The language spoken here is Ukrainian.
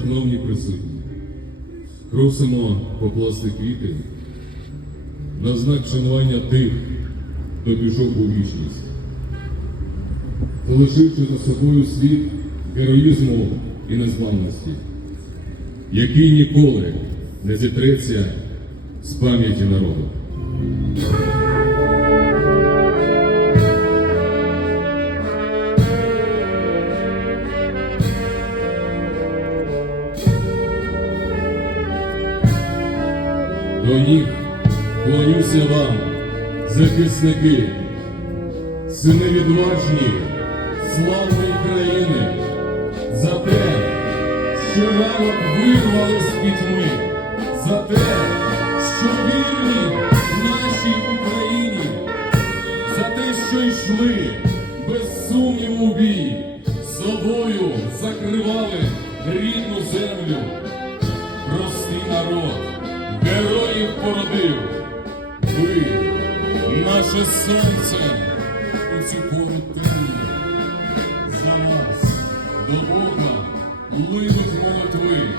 Шановні присутні, просимо покласти квіти на знак шанування тих, хто пішов у вічність, залишивши за собою слід героїзму і незламності, який ніколи не зітреться з пам'яті народу. До ніг клонюся вам, захисники, сини відважні, славної країни, за те, що ранок вирвали з пітьми, за те, що вільні нашій Україні, за те, що йшли без сумніву бій, собою закривали рідну землю. Простий народ, героїв породив. Ви, наше сонце, у цю пори темні. За нас до Бога линуть молитви.